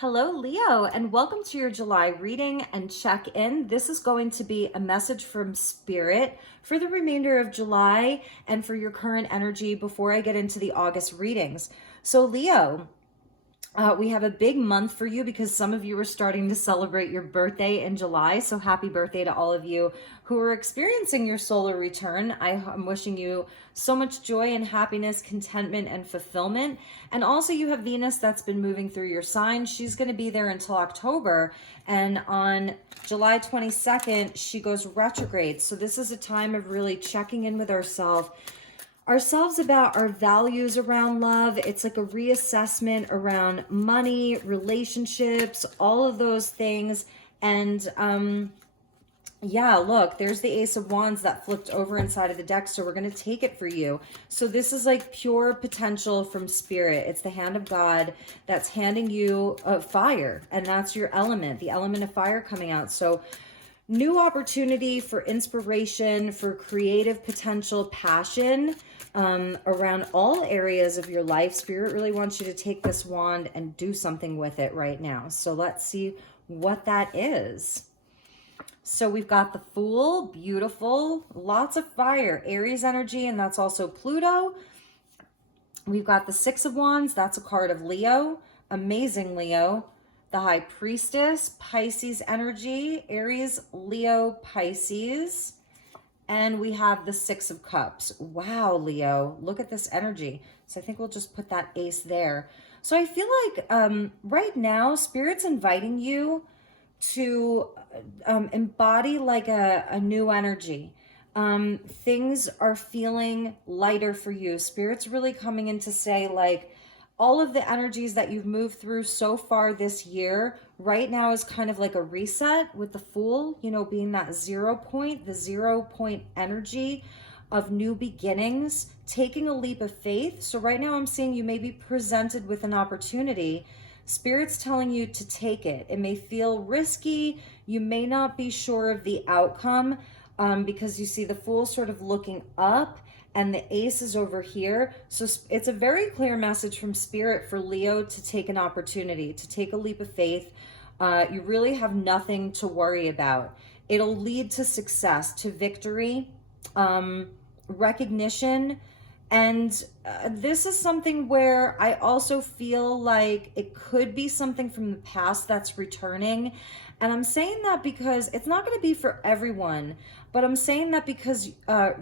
Hello, Leo, and welcome to your July reading and check-in. This is going to be a message from Spirit for the remainder of July and for your current energy before I get into the August readings. So, Leo, we have a big month for you because some of you are starting to celebrate your birthday in July. So happy birthday to all of you who are experiencing your solar return. I'm wishing you so much joy and happiness, contentment and fulfillment. And also you have Venus that's been moving through your sign. She's going to be there until October. And on July 22nd, she goes retrograde. So this is a time of really checking in with ourselves about our values around love. It's like a reassessment around money, relationships, all of those things. And yeah, look, there's the Ace of Wands that flipped over inside of the deck, so we're going to take it for you. So this is like pure potential from Spirit. It's the hand of God that's handing you fire, and that's your element, the element of fire coming out. So new opportunity for inspiration, for creative potential, passion around all areas of your life. Spirit really wants you to take this wand and do something with it right now. So let's see what that is. So we've got the Fool, beautiful, lots of fire, Aries energy, and that's also Pluto. We've got the Six of Wands, that's a card of Leo, amazing Leo. The High Priestess, Pisces energy, Aries, Leo, Pisces. And we have the Six of Cups. Wow, Leo, look at this energy. So I think we'll just put that ace there. So I feel like right now, Spirit's inviting you to embody like a new energy. Things are feeling lighter for you. Spirit's really coming in to say, like, all of the energies that you've moved through so far this year right now is kind of like a reset with the Fool, you know, being that 0 point, the 0 point energy of new beginnings, taking a leap of faith. So right now I'm seeing you may be presented with an opportunity. Spirit's telling you to take it. It may feel risky. You may not be sure of the outcome because you see the Fool sort of looking up and the ace is over here. So it's a very clear message from Spirit for Leo to take an opportunity, to take a leap of faith. You really have nothing to worry about. It'll lead to success, to victory, recognition. And this is something where I also feel like it could be something from the past that's returning. And I'm saying that because it's not going to be for everyone, but I'm saying that because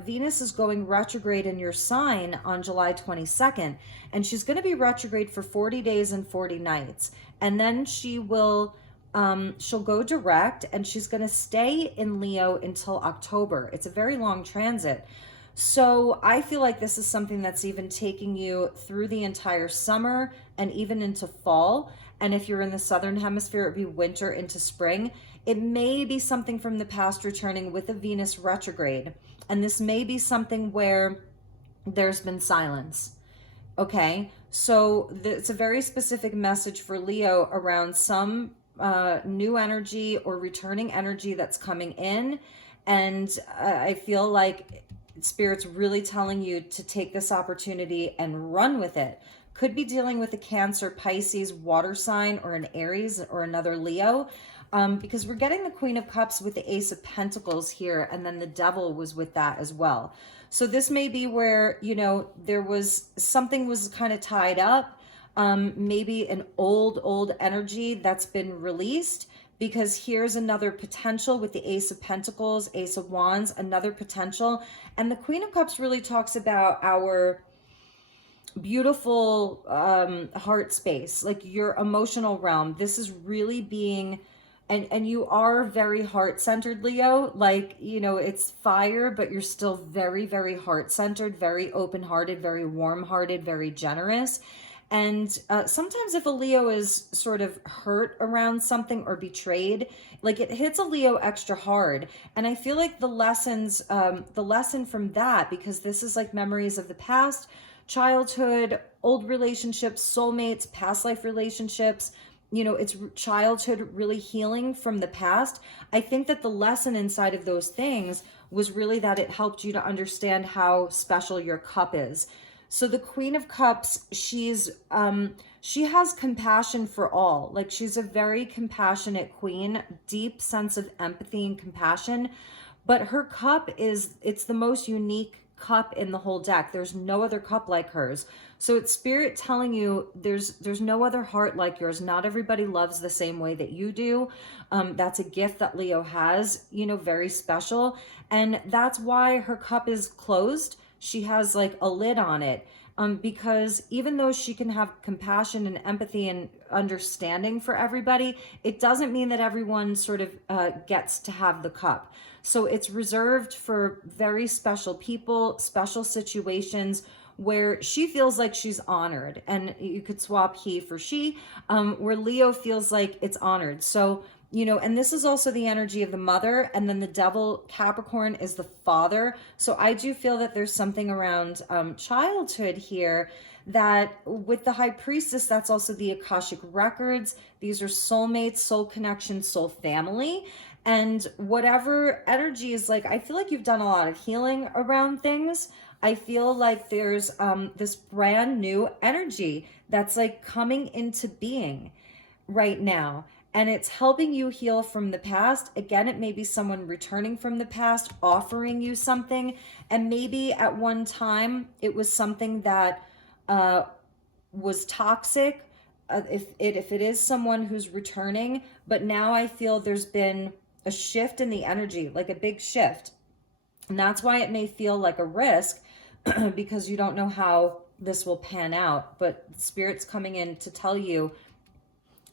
Venus is going retrograde in your sign on July 22nd, and she's going to be retrograde for 40 days and 40 nights. And then she'll go direct, and she's going to stay in Leo until October. It's a very long transit. So I feel like this is something that's even taking you through the entire summer and even into fall. And if you're in the southern hemisphere, it'd be winter into spring. It may be something from the past returning with a Venus retrograde. And this may be something where there's been silence. Okay, so it's a very specific message for Leo around some new energy or returning energy that's coming in. And I feel like Spirit's really telling you to take this opportunity and run with it. Could be dealing with a Cancer, Pisces, water sign, or an Aries, or another Leo, because we're getting the Queen of Cups with the Ace of Pentacles here, and then the Devil was with that as well. So this may be where, you know, there was something was kind of tied up, maybe an old energy that's been released, because here's another potential with the Ace of Pentacles, Ace of Wands, another potential. And the Queen of Cups really talks about our beautiful heart space, like your emotional realm. This is really being, and you are very heart-centered, Leo. Like, you know, it's fire, but you're still very, very heart-centered, very open-hearted, very warm-hearted, very generous. And sometimes if a Leo is sort of hurt around something or betrayed, like it hits a Leo extra hard. And I feel like the lesson from that, because this is like memories of the past, childhood, old relationships, soulmates, past life relationships, you know, it's childhood really healing from the past. I think that the lesson inside of those things was really that it helped you to understand how special your cup is. So the Queen of Cups, she's she has compassion for all. Like, she's a very compassionate queen, deep sense of empathy and compassion. But her cup it's the most unique cup in the whole deck. There's no other cup like hers. So it's spirit telling you there's no other heart like yours. Not everybody loves the same way that you do. That's a gift that Leo has, very special. And that's why her cup is closed. She has like a lid on it. Because even though she can have compassion and empathy and understanding for everybody, it doesn't mean that everyone sort of gets to have the cup. So it's reserved for very special people, special situations where she feels like she's honored. And you could swap he for she, where Leo feels like it's honored. So, and this is also the energy of the mother, and then the devil Capricorn is the father. So I do feel that there's something around childhood here, that with the high priestess, that's also the Akashic records. These are soulmates, soul connection, soul family. And whatever energy is like, I feel like you've done a lot of healing around things. I feel like there's this brand new energy that's like coming into being right now. And it's helping you heal from the past. Again, it may be someone returning from the past, offering you something. And maybe at one time it was something that was toxic. If it is someone who's returning, but now I feel there's been a shift in the energy, like a big shift. And that's why it may feel like a risk because you don't know how this will pan out. But Spirit's coming in to tell you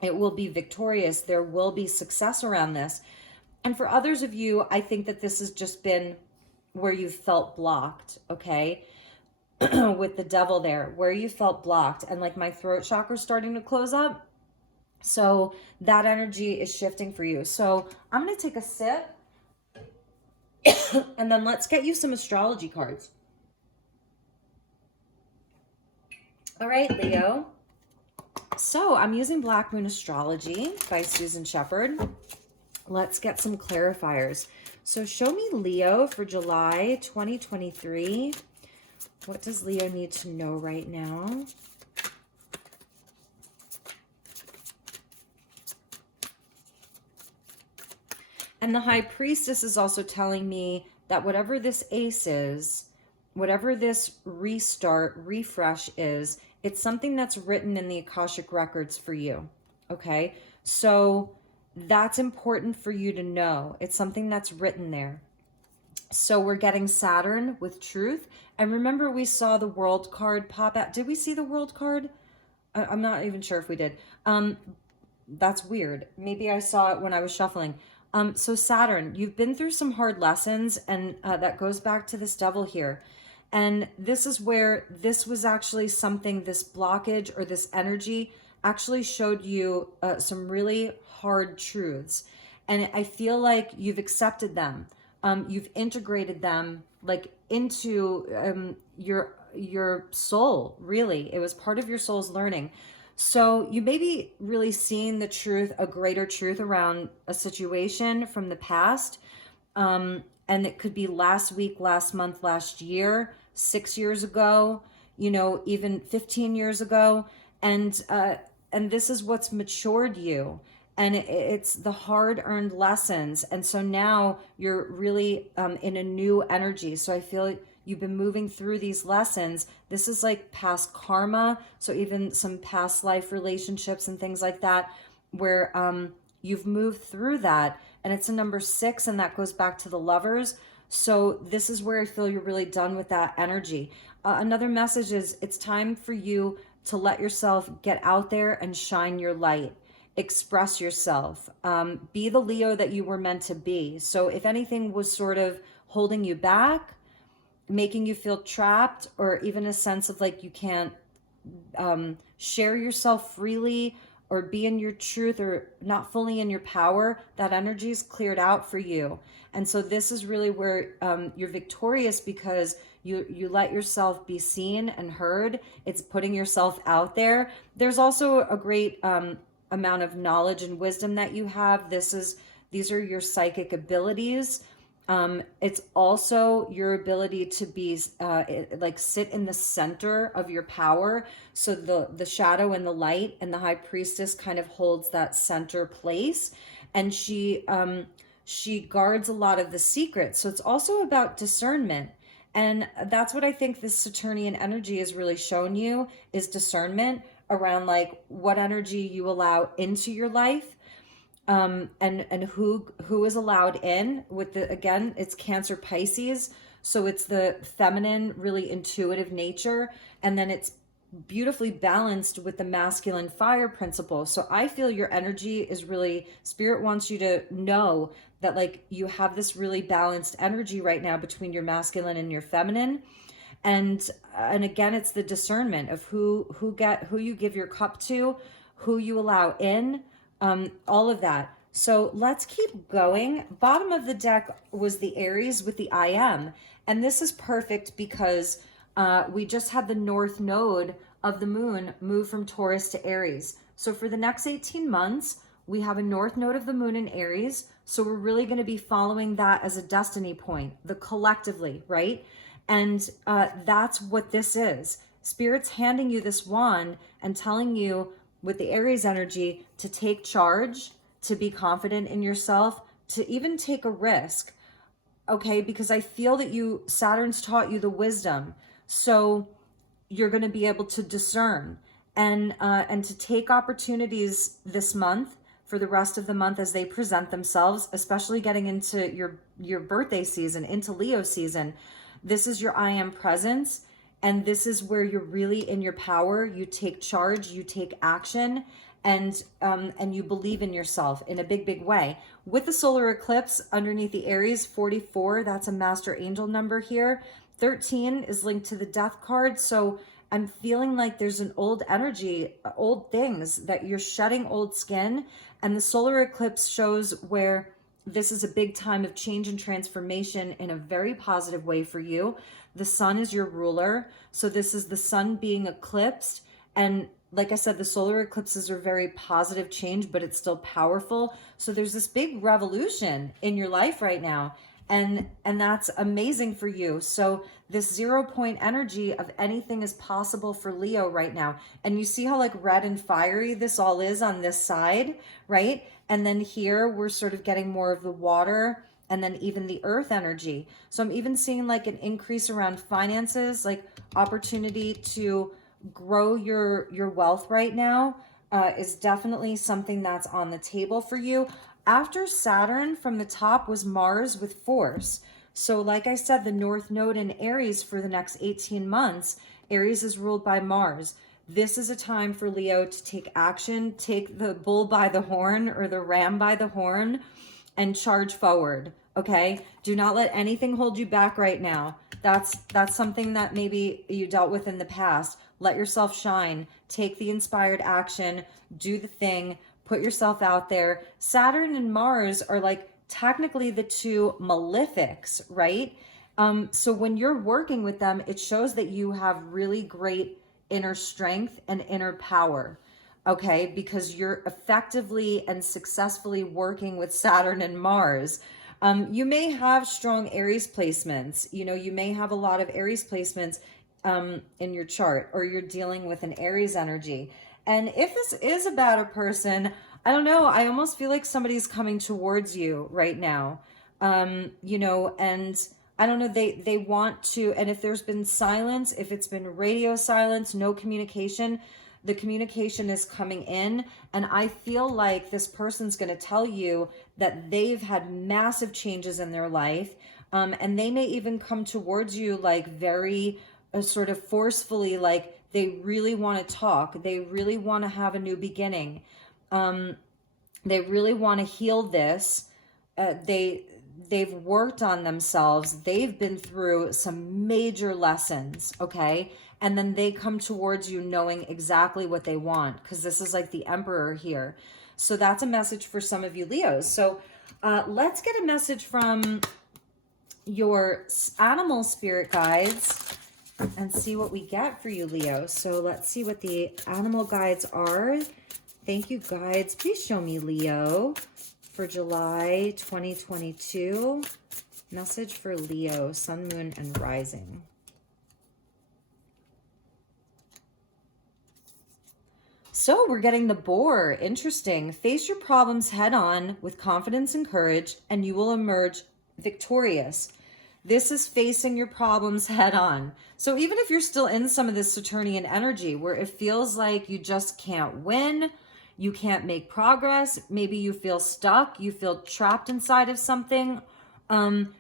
it will be victorious. There will be success around this. And for others of you, I think that this has just been where you felt blocked, okay? With the devil there, where you felt blocked, and like my throat chakra starting to close up. So that energy is shifting for you. So I'm going to take a sip and then let's get you some astrology cards. All right, Leo. So I'm using Black Moon Astrology by Susan Shepard. Let's get some clarifiers. So show me Leo for July 2023. What does Leo need to know right now? And the High Priestess is also telling me that whatever this ace is, whatever this restart, refresh is, it's something that's written in the Akashic records for you, okay? So that's important for you to know. It's something that's written there. So we're getting Saturn with truth. And remember, we saw the world card pop out. Did we see the world card? I'm not even sure if we did. That's weird. Maybe I saw it when I was shuffling. So Saturn, you've been through some hard lessons, and that goes back to this devil here. And this is where this was actually something, this blockage or this energy actually showed you some really hard truths. And I feel like you've accepted them. You've integrated them like into your soul, really. It was part of your soul's learning. So you may be really seeing the truth, a greater truth around a situation from the past. And it could be last week, last month, last year, 6 years ago, even 15 years ago. And this is what's matured you. And it's the hard-earned lessons. And so now you're really in a new energy. So I feel you've been moving through these lessons. This is like past karma. So even some past life relationships and things like that, where you've moved through that. And it's a number 6, and that goes back to the Lovers. So this is where I feel you're really done with that energy. Another message is it's time for you to let yourself get out there and shine your light. Express yourself. Be the Leo that you were meant to be. So if anything was sort of holding you back, making you feel trapped, or even a sense of like you can't share yourself freely or be in your truth or not fully in your power, that energy is cleared out for you. And so this is really where you're victorious, because you let yourself be seen and heard. It's putting yourself out there. There's also a great amount of knowledge and wisdom that you have. These are your psychic abilities. It's also your ability to be like sit in the center of your power. So the shadow and the light, and the high priestess kind of holds that center place, and she guards a lot of the secrets. So it's also about discernment. And that's what I think this Saturnian energy has really shown you, is discernment around like what energy you allow into your life, and who is allowed in. With the, again, it's Cancer Pisces, so it's the feminine, really intuitive nature, and then it's beautifully balanced with the masculine fire principle. So I feel your energy is really, spirit wants you to know that like you have this really balanced energy right now between your masculine and your feminine. And again, it's the discernment of who you give your cup to, who you allow in, all of that. So let's keep going. Bottom of the deck was the Aries with the I am, and this is perfect because we just had the north node of the moon move from Taurus to Aries. So for the next 18 months, we have a north node of the moon in Aries. So we're really going to be following that as a destiny point, the collectively, right? And that's what this is. Spirit's handing you this wand and telling you with the Aries energy to take charge, to be confident in yourself, to even take a risk. Okay, because I feel that Saturn's taught you the wisdom. So you're going to be able to discern and to take opportunities this month, for the rest of the month as they present themselves, especially getting into your birthday season, into Leo season. This is your I am presence, and this is where you're really in your power. You take charge, you take action, and you believe in yourself in a big way. With the solar eclipse underneath the Aries, 44, that's a master angel number here. 13 is linked to the death card. So I'm feeling like there's an old energy, old things, that you're shedding old skin. And the solar eclipse shows where this is a big time of change and transformation in a very positive way for you. The sun is your ruler. So this is the sun being eclipsed. And like I said, the solar eclipses are very positive change, but it's still powerful. So there's this big revolution in your life right now. And that's amazing for you. So this 0 point energy of anything is possible for Leo right now. And you see how like red and fiery this all is on this side, right? And then here we're sort of getting more of the water, and then even the earth energy. So I'm even seeing like an increase around finances, like opportunity to grow your wealth right now is definitely something that's on the table for you. After Saturn, from the top was Mars with force. So like I said, the north node in Aries for the next 18 months, Aries is ruled by Mars. This is a time for Leo to take action, take the bull by the horn or the ram by the horn, and charge forward. Okay? Do not let anything hold you back right now. That's something that maybe you dealt with in the past. Let yourself shine. Take the inspired action. Do the thing. Put yourself out there. Saturn and Mars are like technically the two malefics, right? So when you're working with them, it shows that you have really great inner strength and inner power, okay? Because you're effectively and successfully working with Saturn and Mars. You may have strong Aries placements. You know, you may have a lot of Aries placements in your chart, or you're dealing with an Aries energy. And if this is about a person, I don't know, I almost feel like somebody's coming towards you right now. You know, and I don't know, they want to, and if there's been silence, if it's been radio silence, no communication, the communication is coming in. And I feel like this person's going to tell you that they've had massive changes in their life. And they may even come towards you like very sort of forcefully, like they really want to talk. They really want to have a new beginning. They really want to heal this. They've worked on themselves. They've been through some major lessons, okay? And then they come towards you knowing exactly what they want, because this is like the Emperor here. So that's a message for some of you Leos. So let's get a message from your animal spirit guides and see what we get for you, Leo. So let's see what the animal guides are. Thank you, guides. Please show me Leo for July 2022. Message for Leo, sun, moon, and rising. So we're getting the boar. Interesting. Face your problems head on with confidence and courage, and you will emerge victorious. This is facing your problems head on. So even if you're still in some of this Saturnian energy where it feels like you just can't win, you can't make progress, maybe you feel stuck, you feel trapped inside of something,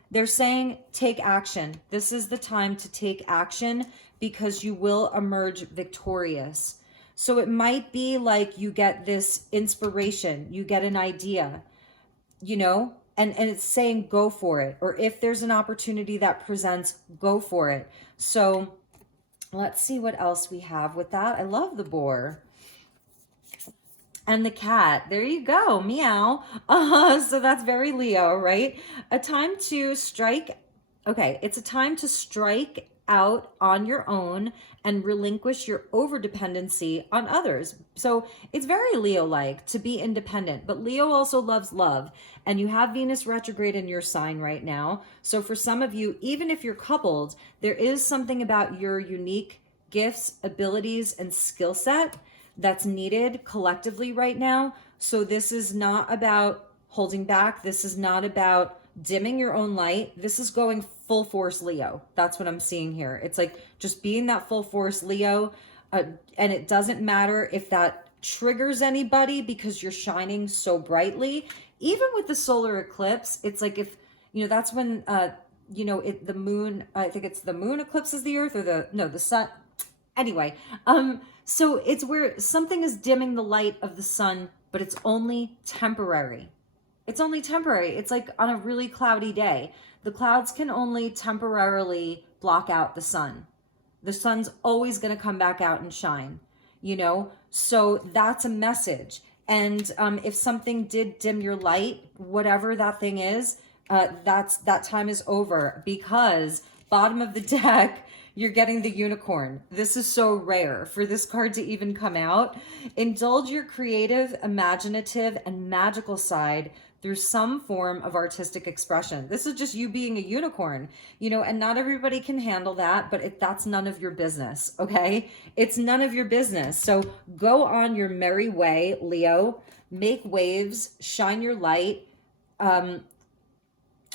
they're saying take action. This is the time to take action because you will emerge victorious. So it might be like you get this inspiration, you get an idea, you know, and it's saying go for it. Or if there's an opportunity that presents, go for it. So let's see what else we have with that. I love the boar. And the cat, there you go, meow. So that's very Leo, right? A time to strike. Okay, it's a time to strike out on your own and relinquish your overdependency on others. So it's very Leo-like to be independent, but Leo also loves love. And you have Venus retrograde in your sign right now. So for some of you, even if you're coupled, there is something about your unique gifts, abilities, and skill set that's needed collectively right now. So this is not about holding back. This is not about dimming your own light. This is going full force Leo. That's what I'm seeing here. It's like just being that full force Leo. And it doesn't matter if that triggers anybody because you're shining so brightly. Even with the solar eclipse, it's like if, you know, that's when, the moon, I think it's the moon eclipses the earth or the sun. Anyway, so it's where something is dimming the light of the sun, but it's only temporary. It's only temporary. It's like on a really cloudy day. The clouds can only temporarily block out the sun. The sun's always going to come back out and shine, you know? So that's a message. And if something did dim your light, whatever that thing is, that time is over because bottom of the deck, you're getting the unicorn. This is so rare for this card to even come out. Indulge your creative, imaginative, and magical side through some form of artistic expression. This is just you being a unicorn, you know, and not everybody can handle that, but that's none of your business, okay? It's none of your business. So go on your merry way, Leo. Make waves, shine your light,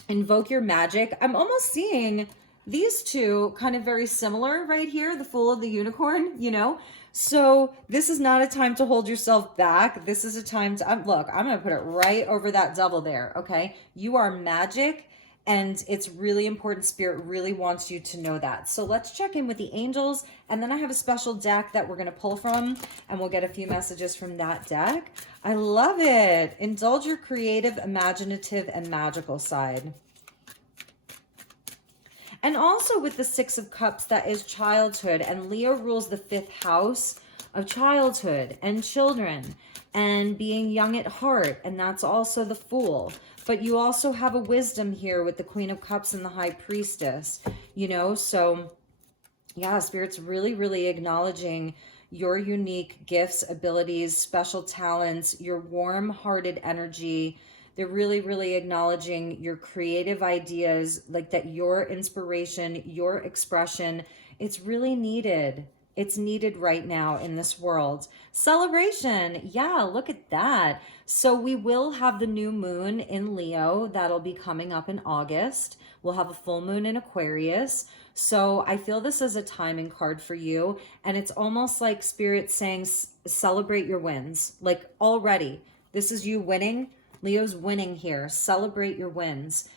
invoke your magic. I'm almost seeing these two kind of very similar right here, the Fool of the Unicorn, you know? So this is not a time to hold yourself back. This is a time to, look, I'm going to put it right over that double there, okay? You are magic, and it's really important. Spirit really wants you to know that. So let's check in with the angels, and then I have a special deck that we're going to pull from, and we'll get a few messages from that deck. I love it. Indulge your creative, imaginative, and magical side. And also with the Six of Cups, that is childhood. And Leo rules the 5th house of childhood and children and being young at heart. And that's also the Fool. But you also have a wisdom here with the Queen of Cups and the High Priestess, you know? So yeah, Spirit's really, really acknowledging your unique gifts, abilities, special talents, your warm-hearted energy. They're really, really acknowledging your creative ideas, like that your inspiration, your expression, it's really needed. It's needed right now in this world. Celebration. Yeah, look at that. So we will have the new moon in Leo. That'll be coming up in August. We'll have a full moon in Aquarius. So I feel this is a timing card for you. And it's almost like Spirit saying, celebrate your wins. Like already, this is you winning. Leo's winning here. Celebrate your wins.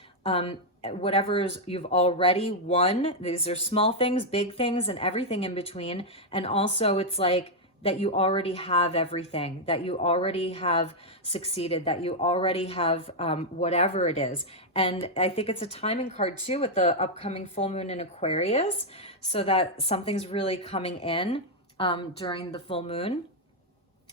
Whatever you've already won. These are small things, big things, and everything in between. And also it's like that you already have everything, that you already have succeeded, that you already have whatever it is. And I think it's a timing card too with the upcoming full moon in Aquarius, so that something's really coming in during the full moon.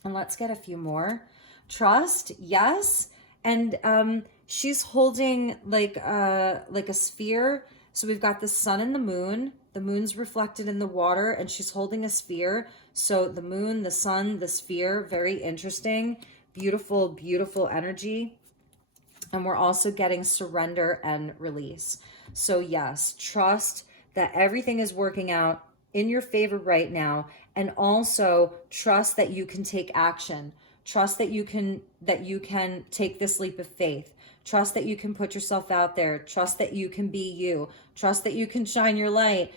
And let's get a few more. Trust, yes. And she's holding like a sphere. So we've got the sun and the moon. The moon's reflected in the water, and she's holding a sphere. So the moon, the sun, the sphere, very interesting. Beautiful, beautiful energy. And we're also getting surrender and release. So, yes, trust that everything is working out in your favor right now. And also trust that you can take action. Trust that you can take this leap of faith. Trust that you can put yourself out there. Trust that you can be you. Trust that you can shine your light.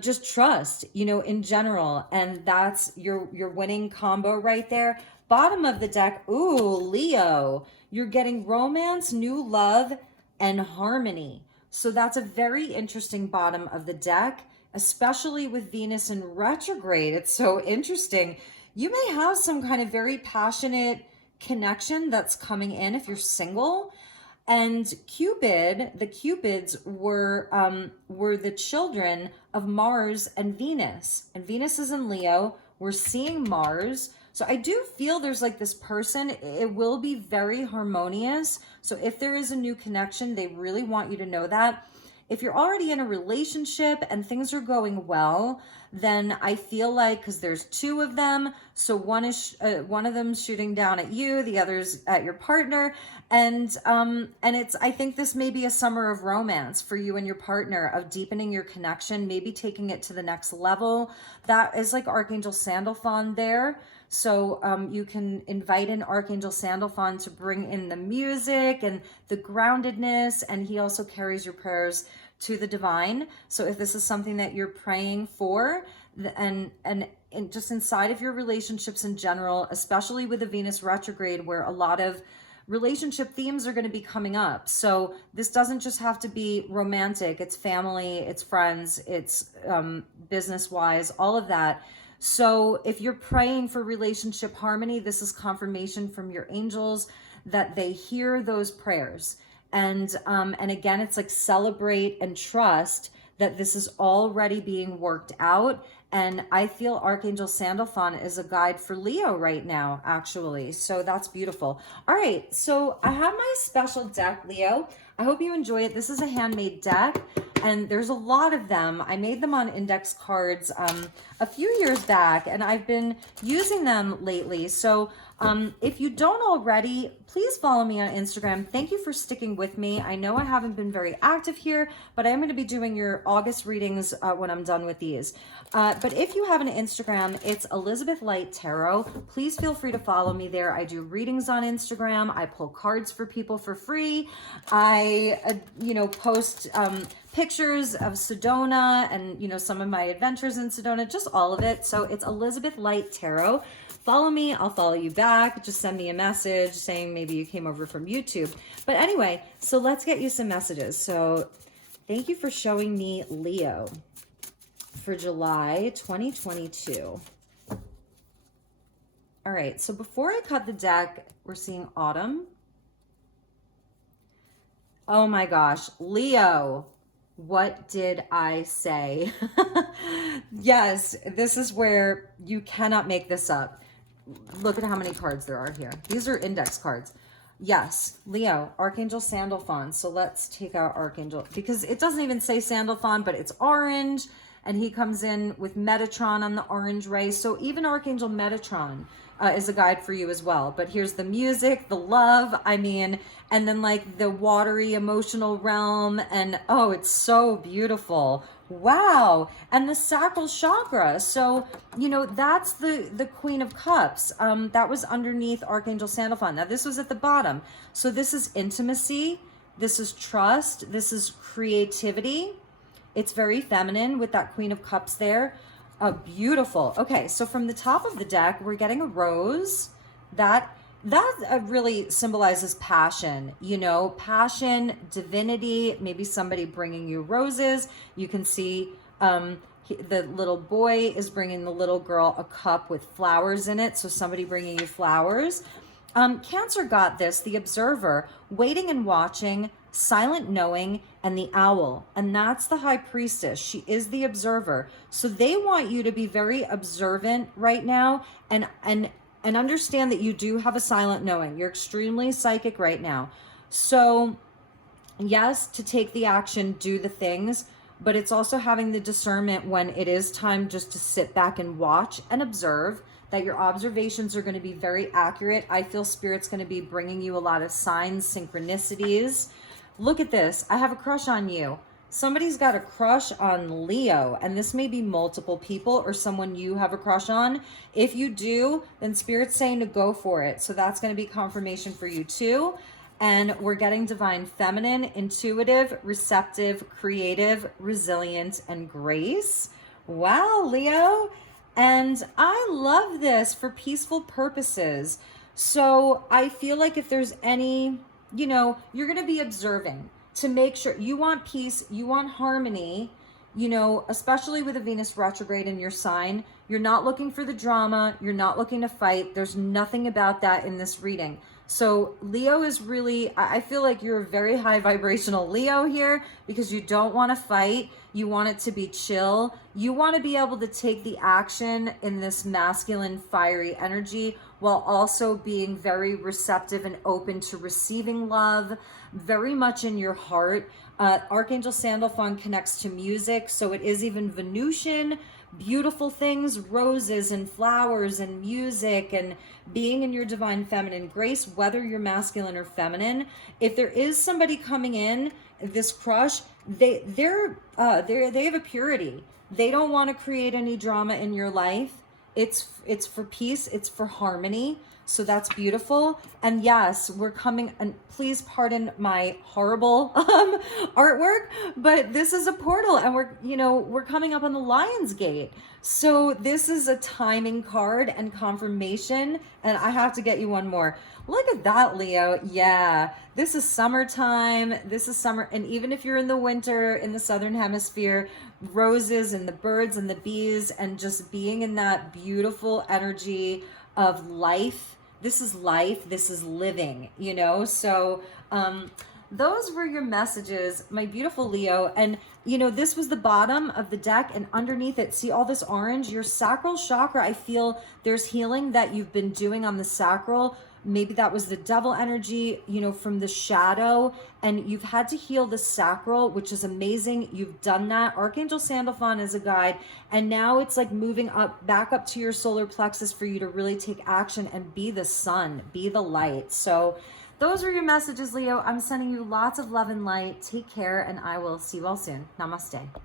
Just trust, in general. And that's your winning combo right there. Bottom of the deck, ooh, Leo. You're getting romance, new love, and harmony. So that's a very interesting bottom of the deck, especially with Venus in retrograde. It's so interesting. You may have some kind of very passionate connection that's coming in if you're single. And the Cupids were the children of Mars and Venus is in Leo. We're seeing Mars. So I do feel there's like this person, it will be very harmonious. So if there is a new connection, they really want you to know that. If you're already in a relationship and things are going well, then I feel like, because there's two of them, so one of them shooting down at you, the other's at your partner, and it's, I think this may be a summer of romance for you and your partner, of deepening your connection, maybe taking it to the next level. That is like Archangel Sandalphon there. So you can invite in Archangel Sandalphon to bring in the music and the groundedness, and he also carries your prayers to the divine. So if this is something that you're praying for, and just inside of your relationships in general, especially with the Venus retrograde, where a lot of relationship themes are going to be coming up. So this doesn't just have to be romantic, it's family, it's friends, it's business wise, all of that. So if you're praying for relationship harmony, this is confirmation from your angels that they hear those prayers. And again, it's like celebrate and trust that this is already being worked out. And I feel Archangel Sandalphon is a guide for Leo right now, actually. So that's beautiful. All right, so I have my special deck, Leo. I hope you enjoy it. This is a handmade deck, and there's a lot of them. I made them on index cards a few years back, and I've been using them lately. So if you don't already, please follow me on Instagram. Thank you for sticking with me. I know I haven't been very active here, but I am going to be doing your August readings when I'm done with these. But if you have an Instagram, it's Elizabeth Light Tarot. Please feel free to follow me there. I do readings on Instagram. I pull cards for people for free. I, post pictures of Sedona and, some of my adventures in Sedona, just all of it. So it's Elizabeth Light Tarot. Follow me, I'll follow you back. Just send me a message saying maybe you came over from YouTube. But anyway, so let's get you some messages. So thank you for showing me Leo for July 2022. All right, so before I cut the deck, we're seeing autumn. Oh my gosh, Leo, what did I say? Yes, this is where you cannot make this up. Look at how many cards there are here. These are index cards. Yes, Leo, Archangel Sandalphon. So let's take out Archangel, because it doesn't even say Sandalphon, but it's orange, and he comes in with Metatron on the orange ray. So even Archangel Metatron is a guide for you as well. But here's the music, the love, and then like the watery emotional realm, and oh, it's so beautiful. Wow. And the sacral chakra. So, that's the Queen of Cups. That was underneath Archangel Sandalphon. Now this was at the bottom. So this is intimacy. This is trust. This is creativity. It's very feminine with that Queen of Cups there. Beautiful. Okay, so from the top of the deck, we're getting a rose. That really symbolizes passion, passion, divinity, maybe somebody bringing you roses. You can see the little boy is bringing the little girl a cup with flowers in it. So somebody bringing you flowers. Cancer got this, the observer, waiting and watching, silent knowing, and the owl. And that's the high priestess. She is the observer. So they want you to be very observant right now and understand that you do have a silent knowing. You're extremely psychic right now. So yes, to take the action, do the things, but it's also having the discernment when it is time just to sit back and watch and observe. that your observations are going to be very accurate. I feel Spirit's going to be bringing you a lot of signs, synchronicities. Look at this. I have a crush on you. Somebody's got a crush on Leo, and this may be multiple people or someone you have a crush on. If you do, then Spirit's saying to go for it. So that's going to be confirmation for you too. And we're getting divine feminine, intuitive, receptive, creative, resilient, and grace. Wow, Leo. And I love this for peaceful purposes. So I feel like if there's any, you're going to be observing to make sure you want peace, you want harmony, especially with a Venus retrograde in your sign. You're not looking for the drama. You're not looking to fight. There's nothing about that in this reading. So Leo is really, I feel like you're a very high vibrational Leo here because you don't want to fight. You want it to be chill. You want to be able to take the action in this masculine, fiery energy while also being very receptive and open to receiving love, very much in your heart. Archangel Sandalphon connects to music, so it is even Venusian. Beautiful things, roses and flowers and music and being in your divine feminine grace, whether you're masculine or feminine. If there is somebody coming in, this crush, they have a purity. They don't want to create any drama in your life. It's for peace, it's for harmony. So that's beautiful. And yes, we're coming, and please pardon my horrible artwork, but this is a portal and we're coming up on the Lion's Gate. So this is a timing card and confirmation. And I have to get you one more. Look at that, Leo. Yeah, this is summertime. This is summer. And even if you're in the winter in the Southern Hemisphere, roses and the birds and the bees and just being in that beautiful energy of life. This is life. This is living, So those were your messages, my beautiful Leo. And, this was the bottom of the deck, and underneath it, see all this orange? Your sacral chakra, I feel there's healing that you've been doing on the sacral. Maybe that was the devil energy, from the shadow, and you've had to heal the sacral, which is amazing. You've done that. Archangel Sandalphon is a guide, and now it's like moving up, back up to your solar plexus for you to really take action and be the sun, be the light. So those are your messages, Leo. I'm sending you lots of love and light. Take care, and I will see you all soon. Namaste.